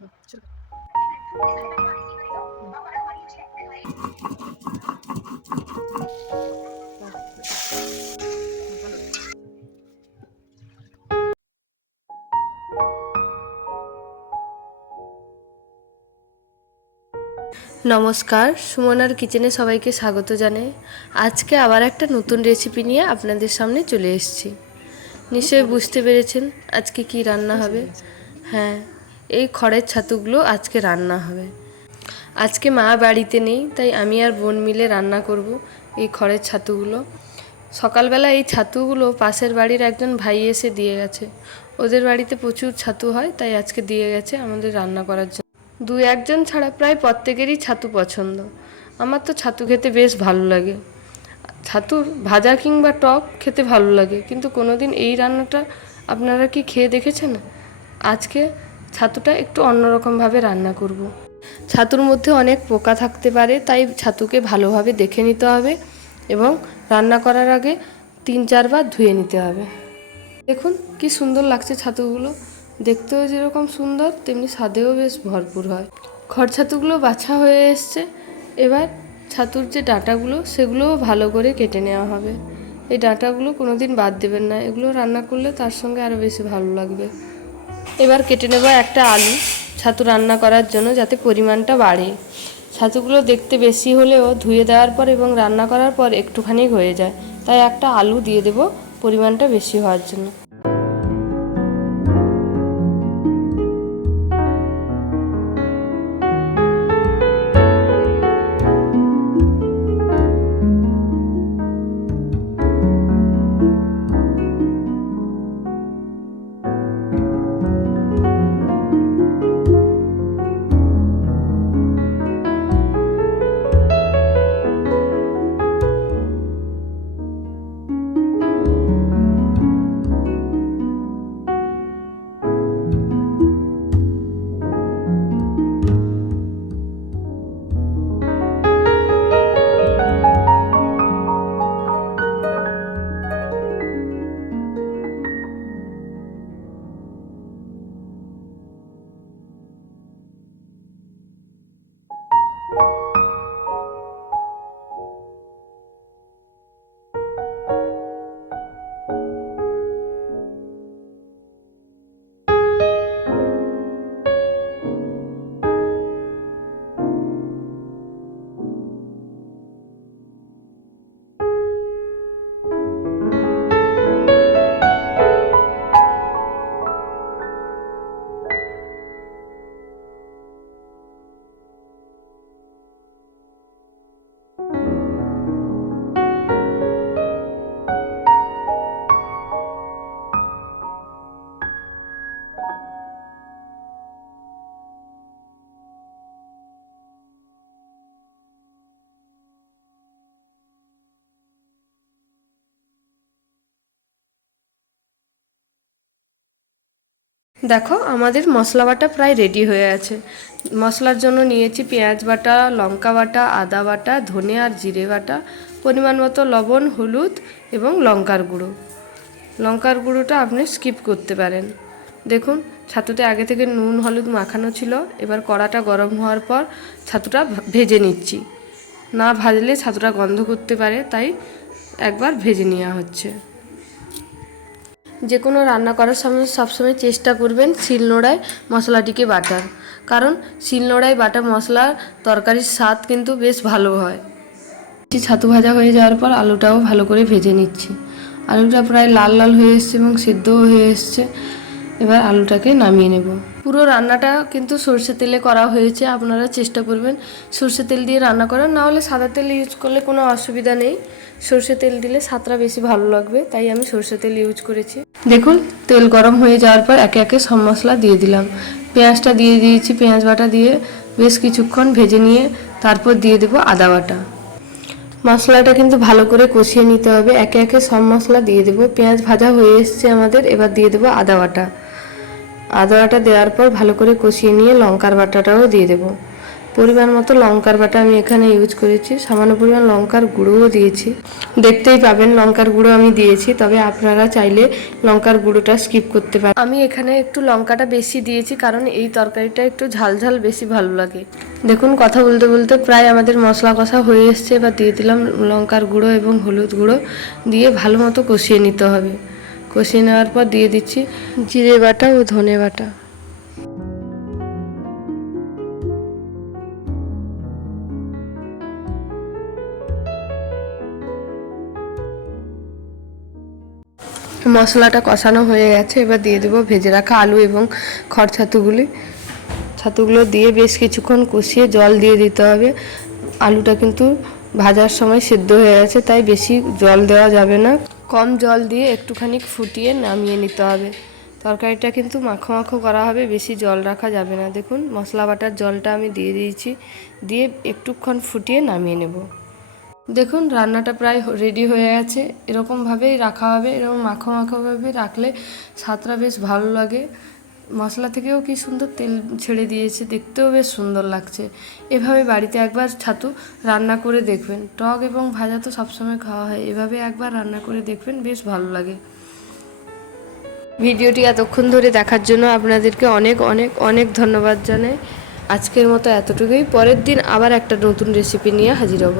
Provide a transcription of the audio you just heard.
নমস্কার, সুমনার কিচেনে সবাইকে স্বাগত জানাই। আজকে আবার একটা নতুন রেসিপি নিয়ে আপনাদের সামনে চলে এসেছি। নিশ্চয়ই বুঝতে পেরেছেন আজকে কি রান্না হবে। হ্যাঁ, এই খড়ের ছাতুগুলো আজকে রান্না হবে। আজকে মা বাড়িতে নেই, তাই আমি আর বোন মিলে রান্না করব এই খড়ের ছাতুগুলো। সকালবেলা এই ছাতুগুলো পাশের বাড়ির একজন ভাই এসে দিয়ে গেছে। ওদের বাড়িতে প্রচুর ছাতু হয়, তাই আজকে দিয়ে গেছে আমাদের রান্না করার জন্য। দু একজন ছাড়া প্রায় প্রত্যেকেরই ছাতু পছন্দ। আমার তো ছাতু খেতে বেশ ভালো লাগে। ছাতুর ভাজা কিংবা টক খেতে ভালো লাগে, কিন্তু কোনোদিন এই রান্নাটা আপনারা কি খেয়ে দেখেছেন? আজকে ছাতুটা একটু অন্যরকমভাবে রান্না করব। ছাতুর মধ্যে অনেক পোকা থাকতে পারে, তাই ছাতুকে ভালোভাবে দেখে নিতে হবে এবং রান্না করার আগে 3-4 বার ধুয়ে নিতে হবে। দেখুন কি সুন্দর লাগছে ছাতুগুলো, দেখতেও যেরকম সুন্দর তেমনি স্বাদেও বেশ ভরপুর হয়। খড় ছাতুগুলো বাছা হয়ে এসছে। এবার ছাতুর যে ডাঁটাগুলো সেগুলোও ভালো করে কেটে নেওয়া হবে। এই ডাঁটাগুলো কোনো দিন বাদ দেবেন না, এগুলো রান্না করলে তার সঙ্গে আরও বেশি ভালো লাগবে। এবার কেটে নেব একটা আলু ছাতু রান্না করার জন্য, যাতে পরিমাণটা বাড়ে। ছাতুগুলো দেখতে বেশি হলেও ধুয়ে দেওয়ার পর এবং রান্না করার পর একটুখানি হয়ে যায়, তাই একটা আলু দিয়ে দেব পরিমাণটা বেশি হওয়ার জন্য। দেখো আমাদের মশলা বাটা প্রায় রেডি হয়ে আছে। মশলার জন্য নিয়েছি পেঁয়াজ বাটা, লঙ্কা বাটা, আদা বাটা, ধনে আর জিরে বাটা, পরিমাণ মতো লবণ, হলুদ এবং লঙ্কার গুঁড়ো। লঙ্কার গুঁড়োটা আপনি স্কিপ করতে পারেন। দেখুন ছাতুতে আগে থেকে নুন হলুদ মাখানো ছিল। এবার কড়াটা গরম হওয়ার পর ছাতুটা ভেজে নিচ্ছি। না ভাজলে ছাতুটা গন্ধ করতে পারে, তাই একবার ভেজে নেওয়া হচ্ছে। যে কোনো রান্না করার সময় সবসময় চেষ্টা করবেন শিলনোড়ায় মশলাটিকে বাটার, কারণ শিলনোড়ায় বাটা মশলার তরকারির স্বাদ কিন্তু বেশ ভালো হয়। ছাতু ভাজা হয়ে যাওয়ার পর আলুটাও ভালো করে ভেজে নিচ্ছি। আলুটা প্রায় লাল লাল হয়ে এসছে এবং সিদ্ধও হয়ে এসছে। এবার আলুটাকে নামিয়ে নেব। পুরো রান্নাটা কিন্তু সরষে তেলে করা হয়েছে। আপনারা চেষ্টা করবেন সরষে তেল দিয়ে রান্না করার, না হলে সাদা তেল ইউজ করলে কোনো অসুবিধা নেই। সরষে তেল দিলে স্বাদটা বেশি ভালো লাগবে, তাই আমি সরষে তেল ইউজ করেছি। দেখুন তেল গরম হয়ে যাওয়ার পর একে একে সব মশলা দিয়ে দিলাম। পেঁয়াজটা দিয়ে দিয়েছি, পেঁয়াজ বাটা দিয়ে বেশ কিছুক্ষণ ভেজে নিয়ে তারপর দিয়ে দেবো আদা বাটা। মশলাটা কিন্তু ভালো করে কষিয়ে নিতে হবে। একে একে সব মশলা দিয়ে দেবো। পেঁয়াজ ভাজা হয়ে এসছে আমাদের, এবার দিয়ে দেবো আদা বাটা। আদা বাটা দেওয়ার পর ভালো করে কষিয়ে নিয়ে লঙ্কার বাটাটাও দিয়ে দেবো। পরিমাণ মতো লঙ্কার বাটা আমি এখানে ইউজ করেছি, সামান্য পরিমাণ লঙ্কার গুঁড়োও দিয়েছি। দেখতেই পাবেন লঙ্কার গুঁড়ো আমি দিয়েছি, তবে আপনারা চাইলে লঙ্কার গুঁড়োটা স্কিপ করতে পারেন। আমি এখানে একটু লঙ্কাটা বেশি দিয়েছি কারণ এই তরকারিটা একটু ঝাল ঝাল বেশি ভালো লাগে। দেখুন কথা বলতে বলতে প্রায় আমাদের মশলা কষা হয়ে এসছে। এবার দিয়ে দিলাম লঙ্কার গুঁড়ো এবং হলুদ গুঁড়ো, দিয়ে ভালো মতো কষিয়ে নিতে হবে। কষিয়ে নেওয়ার পর দিয়ে দিচ্ছি জিরে বাটা ও ধনে বাটা। মশলাটা কষানো হয়ে গেছে, এবার দিয়ে দেবো ভেজে রাখা আলু এবং খড় ছাতুগুলো দিয়ে বেশ কিছুক্ষণ কষিয়ে জল দিয়ে দিতে হবে। আলুটা কিন্তু ভাজার সময় সিদ্ধ হয়ে গেছে, তাই বেশি জল দেওয়া যাবে না, কম জল দিয়ে একটুখানি ফুটিয়ে নামিয়ে নিতে হবে। তরকারিটা কিন্তু মাখো মাখো করা হবে, বেশি জল রাখা যাবে না। দেখুন মশলা বাটার জলটা আমি দিয়ে দিয়েছি, দিয়ে একটুক্ষণ ফুটিয়ে নামিয়ে নেব। দেখুন রান্নাটা প্রায় রেডি হয়ে গেছে। এরকমভাবেই রাখা হবে, এরকম মাখো মাখোভাবে রাখলে স্বাদটা বেশ ভালো লাগে। মশলা থেকেও কি সুন্দর তেল ছেড়ে দিয়েছে, দেখতেও বেশ সুন্দর লাগছে। এভাবে বাড়িতে একবার ছাতু রান্না করে দেখবেন। টক এবং ভাজা তো সবসময় খাওয়া হয়, এভাবে একবার রান্না করে দেখবেন, বেশ ভালো লাগে। ভিডিওটি এতক্ষণ ধরে দেখার জন্য আপনাদেরকে অনেক অনেক অনেক ধন্যবাদ জানাই। আজকের মতো এতটুকুই। পরের দিন আবার একটা নতুন রেসিপি নিয়ে হাজির হব।